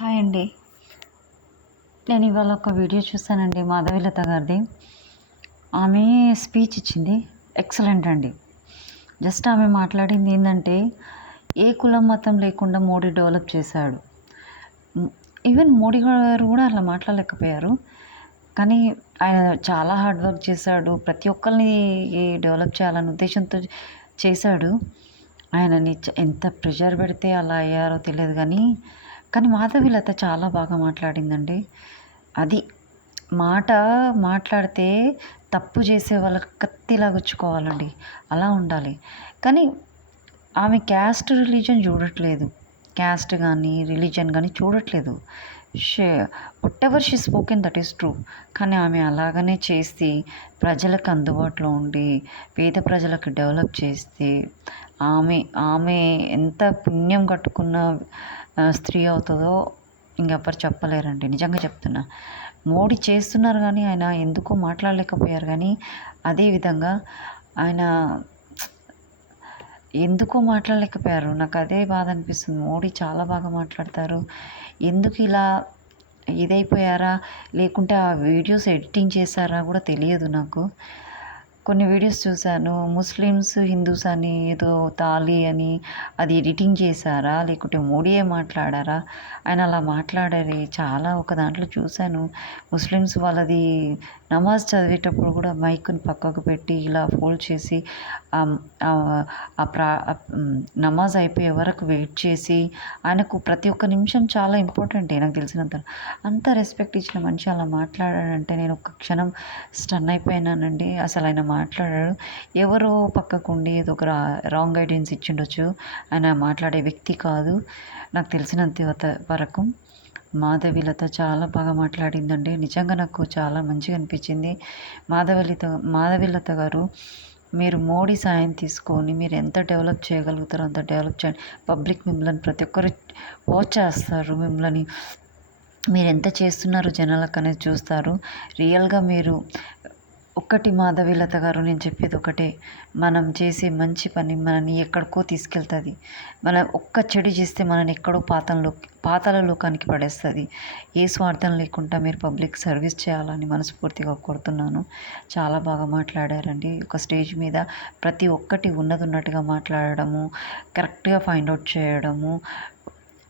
Hi అండి. నేను ఇవాళ ఒక వీడియో చూసానండి మాధవీలత గారిది. ఆమె స్పీచ్ ఇచ్చింది. ఎక్సలెంట్ అండి. జస్ట్ ఆమె మాట్లాడింది ఏందంటే, ఏ కులం మతం లేకుండా మోడీ డెవలప్ చేశాడు. ఈవెన్ మోడీ గారు కూడా అట్లా మాట్లాడలేకపోయారు. కానీ ఆయన చాలా హార్డ్ వర్క్ చేశాడు. ప్రతి ఒక్కరిని డెవలప్ చేయాలనే ఉద్దేశంతో చేశాడు. ఆయనని ఎంత ప్రెషర్ పెడితే అలా అయ్యారో తెలియదు కానీ మాధవీలత చాలా బాగా మాట్లాడిందండి. అది మాట మాట్లాడితే తప్పు చేసే వాళ్ళకి కత్తిలా గుచ్చుకోవాలండి. అలా ఉండాలి. కానీ ఆమె క్యాస్ట్, రిలీజన్ చూడట్లేదు. క్యాస్ట్ కానీ, రిలీజన్ కానీ చూడట్లేదు. Whatever she spoken that is true. కానీ ఆమె అలాగనే చేసి ప్రజలకు అందుబాటులో ఉండి పేద ప్రజలకు డెవలప్ చేస్తే ఆమె ఎంత పుణ్యం కట్టుకున్న స్త్రీ అవుతుందో ఇంకెవ్వరు చెప్పలేరండి. నిజంగా చెప్తున్నా. మోడీ చేస్తున్నారు కానీ ఆయన ఎందుకో మాట్లాడలేకపోయారు. కానీ అదేవిధంగా ఆయన ఎందుకో మాట్లాడలేకపోయారు. నాకు అదే బాధ అనిపిస్తుంది. మోడీ చాలా బాగా మాట్లాడతారు. ఎందుకు ఇలా ఇదైపోయారా, లేకుంటే ఆ వీడియోస్ ఎడిటింగ్ చేశారా కూడా తెలియదు నాకు. కొన్ని వీడియోస్ చూశాను. ముస్లిమ్స్, హిందూస్ అని ఏదో తాళి అని అది ఎడిటింగ్ చేశారా, లేకుంటే మోడీయే మాట్లాడారా? ఆయన అలా మాట్లాడారు. చాలా ఒక దాంట్లో చూశాను. ముస్లిమ్స్ వాళ్ళది నమాజ్ చదివేటప్పుడు కూడా మైక్ని పక్కకు పెట్టి ఇలా ఫోల్డ్ చేసి నమాజ్ అయిపోయే వరకు వెయిట్ చేసి ఆయనకు ప్రతి ఒక్క నిమిషం చాలా ఇంపార్టెంట్. నాకు తెలిసినంత అంత రెస్పెక్ట్ ఇచ్చిన మనిషి అలా మాట్లాడాడంటే నేను ఒక్క క్షణం స్టన్ అయిపోయినానండి. అసలు ఆయన మాట్లాడాడు. ఎవరో పక్కకుండి ఏదో ఒక రాంగ్ గైడెన్స్ ఇచ్చిండొచ్చు. ఆయన మాట్లాడే వ్యక్తి కాదు. నాకు తెలిసినంత వరకు మాధవీలత చాలా బాగా మాట్లాడిందండి. నిజంగా నాకు చాలా మంచిగా అనిపించింది. మాధవీలత గారు, మీరు మోడీ సాయం తీసుకొని మీరు ఎంత డెవలప్ చేయగలుగుతారో అంత డెవలప్ చేయండి. పబ్లిక్ మిమ్మల్ని ప్రతి ఒక్కరు వాచ్ చేస్తారు. మిమ్మల్ని మీరు ఎంత చేస్తున్నారో జనాలకు అనేది చూస్తారు. రియల్గా మీరు ఒక్కటి మాధవీలత గారు, నేను చెప్పేది ఒకటే, మనం చేసే మంచి పని మనని ఎక్కడికో తీసుకెళ్తుంది. మనం ఒక్క చెడు చేస్తే మనని ఎక్కడో పాతాళ లోకానికి పడేస్తుంది. ఏ స్వార్థం లేకుండా మీరు పబ్లిక్ సర్వీస్ చేయాలని మనస్ఫూర్తిగా కోరుతున్నాను. చాలా బాగా మాట్లాడారండి. ఒక స్టేజ్ మీద ప్రతి ఒక్కటి ఉన్నట్టుగా మాట్లాడడము, కరెక్ట్గా ఫైండ్ అవుట్ చేయడము.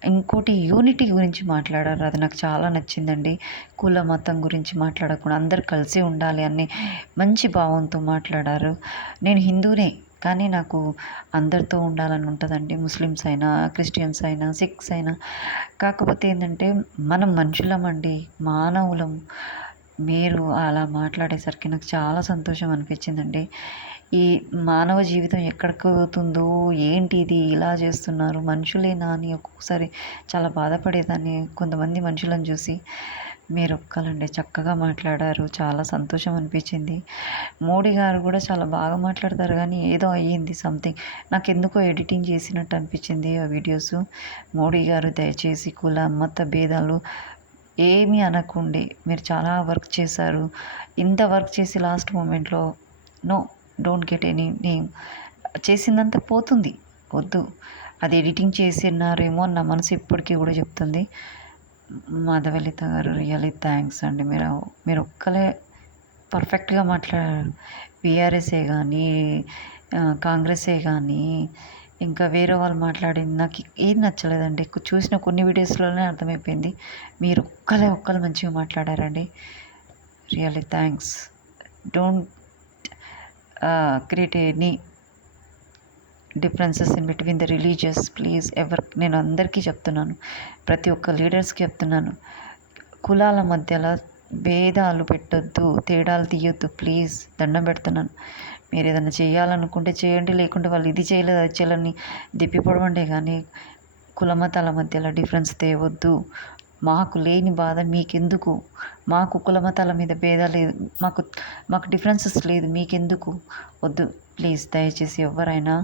ఇంకోటి యూనిటీ గురించి మాట్లాడారు. అది నాకు చాలా నచ్చిందండి. కుల మతం గురించి మాట్లాడకుండా అందరు కలిసి ఉండాలి అని మంచి భావంతో మాట్లాడారు. నేను హిందూనే కానీ నాకు అందరితో ఉండాలని ఉంటుందండి. ముస్లిమ్స్ అయినా, క్రిస్టియన్స్ అయినా, సిక్స్ అయినా. కాకపోతే ఏంటంటే మనం మనుషులమండి, మానవులం. మీరు అలా మాట్లాడేసరికి నాకు చాలా సంతోషం అనిపించిందండి. ఈ మానవ జీవితం ఎక్కడికి పోతుందో, ఏంటి ఇది ఇలా చేస్తున్నారు, మనుషులేనా అని ఒక్కొక్కసారి చాలా బాధపడేదాన్ని కొంతమంది మనుషులను చూసి. మీరు ఒక్కలండి చక్కగా మాట్లాడారు. చాలా సంతోషం అనిపించింది. మోడీ గారు కూడా చాలా బాగా మాట్లాడతారు కానీ ఏదో అయ్యింది సంథింగ్. నాకు ఎందుకో ఎడిటింగ్ చేసినట్టు అనిపించింది ఆ వీడియోస్. మోడీ గారు దయచేసి కుల మత భేదాలు ఏమీ అనకుండి మీరు చాలా వర్క్ చేశారు. ఇంత వర్క్ చేసి లాస్ట్ మూమెంట్లో no, don't get any name, చేసిందంతా పోతుంది. వద్దు, అది ఎడిటింగ్ చేసినారేమో అని నా మనసు ఇప్పటికీ కూడా చెప్తుంది. మాధవీలత గారు రియల్లీ థ్యాంక్స్ అండి. మీరు ఒక్కలే పర్ఫెక్ట్గా మాట్లాడారు. బీఆర్ఎస్ఏ కానీ, కాంగ్రెసే కానీ, ఇంకా వేరే వాళ్ళు మాట్లాడింది నాకు ఏం నచ్చలేదండి. చూసిన కొన్ని వీడియోస్లోనే అర్థమైపోయింది. మీరు ఒక్కరు మంచిగా మాట్లాడారండి. Really thanks. Don't create any differences in between the religious please. నేను అందరికీ చెప్తున్నాను, ప్రతి ఒక్క లీడర్స్కి చెప్తున్నాను, కులాల మధ్యలో భేదాలు పెట్టొద్దు, తేడాలు తీయొద్దు ప్లీజ్. దండం పెడుతున్నాను. మీరు ఏదైనా చేయాలనుకుంటే చేయండి, లేకుంటే వాళ్ళు ఇది చేయలేదు అది చేయాలని దిప్పిపడమండే కానీ కులమతాల మధ్యలో డిఫరెన్స్ తేవద్దు. మాకు లేని బాధ మీకెందుకు? మాకు కులమతాల మీద భేదాలు లేదు, మాకు డిఫరెన్సెస్ లేదు, మీకెందుకు? వద్దు ప్లీజ్. దయచేసి ఎవరైనా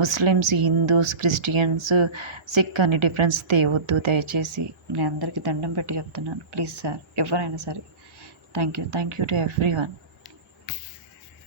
ముస్లిమ్స్, హిందూస్, క్రిస్టియన్స్, సిక్ అని డిఫరెన్స్ తేవద్దు దయచేసి. నేను అందరికీ దండం పెట్టి చెప్తున్నాను ప్లీజ్ సార్, ఎవరైనా సరే. Thank you to everyone.